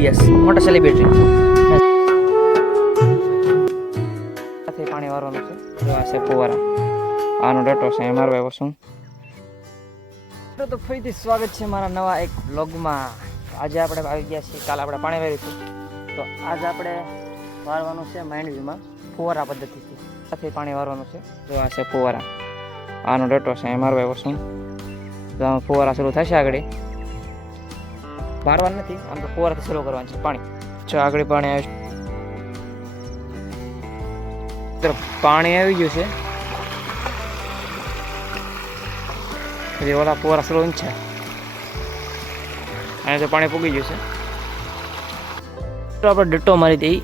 MBBS મોટા celebrity સાથે પાણી વારવાનું છે. જો આ છે ફુવારા, આનો ડટો છે મારો એવો શું. તો ફરીથી સ્વાગત છે મારા નવા એક વ્લોગમાં. આજે આપણે આવી ગયા છીએ, કાલે આપણે પાણી વાર્યું હતું, તો આજે આપણે વારવાનું છે માંડવીમાં ફુવારા પદ્ધતિથી સાથે પાણી વારવાનું છે. જો આ છે ફુવારા, આનો ડટો છે મારો એવો શું. તો આમાં ફુવારા શરૂ થશે. આગળ વારવાનું નથી, આમ તો ફુવારાથી શરૂ કરવાનું છે પાણી. જો આગળ પાણી આવ્યું, પાણી આવી ગયું છે. હજી ઓલા ફુવારા શરૂ છે, અને તો પાણી પૂગી ગયું છે. તો આપણે ડટ્ટો મારી દઈ,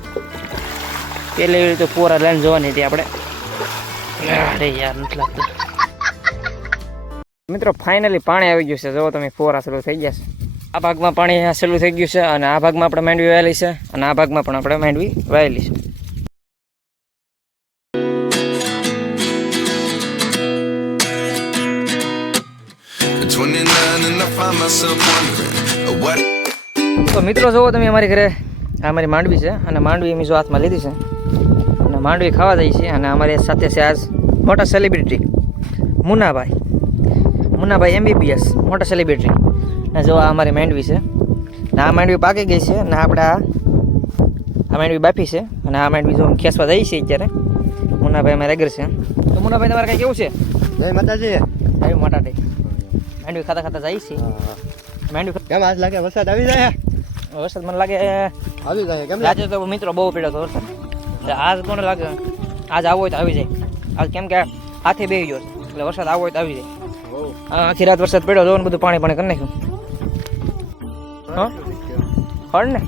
પેલી રીતે ફુવારા લાઈન જોવાની હતી આપણે. અરે યાર નથી લાગતું. મિત્રો ફાઇનલી પાણી આવી ગયું છે. જો તમે ફુવારા શરૂ થઈ ગયા છે. આ ભાગમાં પાણી શરૂ થઈ ગયું છે, અને આ ભાગમાં આપણે માંડવી વાયેલી છે, અને આ ભાગમાં પણ આપણે માંડવી વાયેલી છે. તો મિત્રો જુઓ તમે, અમારી ઘરે આ અમારી માંડવી છે, અને માંડવી એમ જો હાથમાં લીધી છે, અને માંડવી ખાવા જાય છે. અને અમારી સાથે છે આજ મોટા સેલિબ્રિટી મુન્નાભાઈ MBBS મોટા સેલિબ્રિટી. ને જો આ અમારી માંડવી છે, ને આ માંડવી પાકી ગઈ છે, ને આપણે આ માંડવી બાફી છે, અને આ માંડવી જો ખેંચવા જાય છે અત્યારે. મુન્નાભાઈ અમારે આગળ છે. તો મુન્નાભાઈ તમારે કઈ કેવું છે? જય માતાજી. જય માતાજી. માંડવી ખાતા ખાતા જાય છે. માંડવી કેમ આજ લાગે વરસાદ આવી જાય? વરસાદ મને લાગે આવી જાય. કેમ આજે તો મિત્રો બહુ પડ્યો હતો વરસાદ. આજ કોને લાગે આજ આવો હોય તો આવી જાય. આજ કેમ કે હાથે બેસી ગયો છે, એટલે વરસાદ આવો હોય તો આવી જાય. આખી રાત વરસાદ પડ્યો, જોવાનું બધું પાણી પાણી કરી નાખ્યું. હા ખડ ને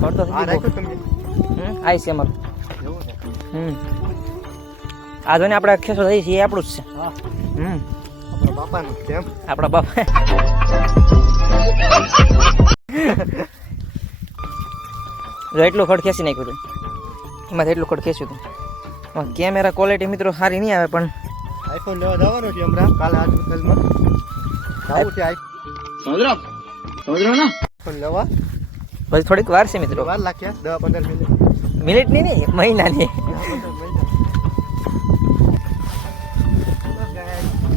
ખડ તો આવી છે અમારું. આ જોઈને આપણે ખેસો જઈએ છીએ, એ આપણું જ છે. બાપાનું કેમ? આપણા બાપા જો એટલું ખડ ખેંચી નાખ્યું હતું, એમાંથી એટલું ખડ ખેંચ્યું હતું. કેમેરા ક્વોલિટી મિત્રો સારી નહીં આવે, પણ આઈફોન લેવા જવાનું છે હમણાં, કાલે હોસ્પિટલમાં આવું છે. આઈફોન લેવા પછી થોડીક વાર છે મિત્રો. વાર લાગ્યા 10-15 મિનિટ. મિનિટની નહીં, મહિનાની.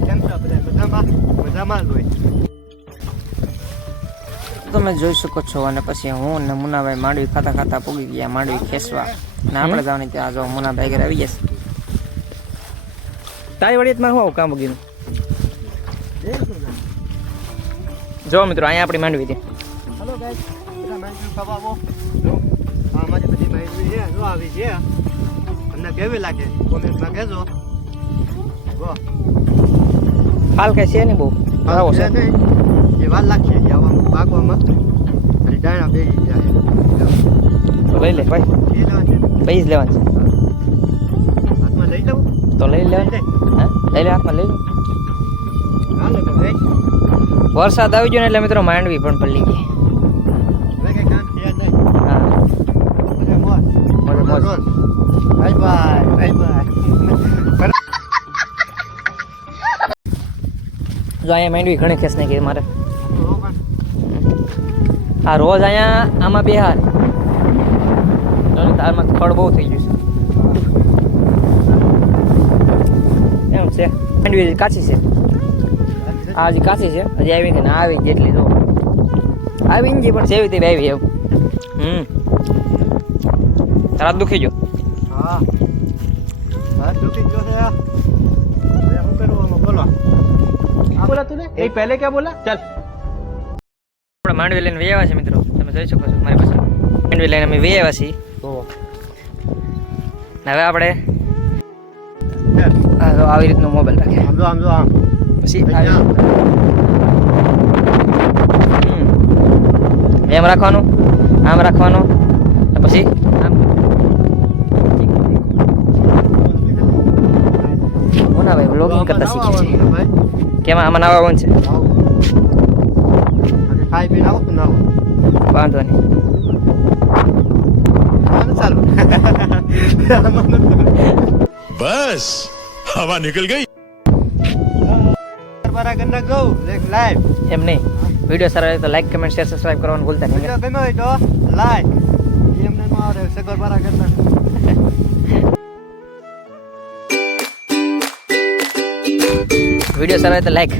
કેમ છો બધા? મજામાં જ હોય. તમે જોઈ શકો છો. અને પછી હું ને મુન્નાભાઈ માંડવી ખાતા ખાતા પૂગી ગયા માંડવી ખેંચવા. ને આપણે જવાની ત્યાં જો મુન્નાભાઈ ઘરે આવી જશે. તારી વળી મારે શું કામ વગીનું? જો મિત્રો અહીંયા આપણી માંડવી હતી. હલો ગાઈસ, બધા માંડવી ખાવા આવો. જો આ મારી બધી માંડવી છે, જો આવી છે. તમને કેવી લાગે કોમેન્ટમાં કહેજો. જો હાલ કઈ છે નહીં બહુ બરાબર છે. એ વાર લાગશે આવવામાં, પાકવામાં, અને ડાયણા બેસી જાય. તો લઈ લે ભાઈ, પૈસ લેવાનું છે. હાથમાં લઈ લઉં તો લઈ લેવાનું. હા લઈ લે, હાથમાં લઈ લે. હાલો તો ભાઈ, વરસાદ આવી ગયો ને એટલે મિત્રો માંડવી પણ પલળી ગઈ. હવે કઈ કામ છે નહીં. હા મને મોજ મોજ. Bye bye bye bye. જો અહીંયા માંડવી ઘણી ખેંચ નાખી મારે. આ રોજ અહીંયા આમાં બેહાર તારમાં ખડ બહુ થઈ ગયું છે. એમ છે માંડવી હજી કાચી છે. આ હજી કાચી છે, હજી આવી ગઈ ને આવી જેટલી જો આવી ગઈ, પણ જેવી તેવી આવી એવું. રાત દુખી ગયો. હા બસ દુખી ગયો છે. હવે શું કરવું આમાં બોલો? બોલા તું ને પહેલે ક્યાં બોલા? ચાલ આપણે માંડવી લઈને વહી આવ્યા છે મિત્રો. તમે જોઈ શકો છો મારી પાસે માંડવી લઈને અમે વહી આવ્યા છીએ. હવે આપણે આવી રીતનો મોબાઈલ રાખે. આમ જો આમ પછી એમ રાખવાનું, આમ રાખવાનું, પછી આમ. ના ભાઈ વ્લોગિંગ કરતા શીખે છે. કેમાં આમાં નાવાનું છે? ખાઈ પીને આવો તો નાવો, વાંધો નહીં. ચાલો बस हवा निकल गई। શક્કરપારા કરી નાખજો લાઈવ. એમ નહીં, વિડીયો સારો લાગે તો લાઈક કમેન્ટ શેર સબસ્ક્રાઇબ કરવાનું ભૂલતા નહીં. વિડીયો ગમ્યો હોય તો લાઈક એમને નો આવે શક્કરપારા કરી નાખજો. વિડીયો સારો હોય તો લાઈક.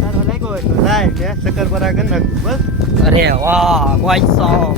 સારો લાગ્યો હોય તો લાઈક શક્કરપારા કરી નાખજો બસ. અરે વાહ ભાઈ સાહેબ.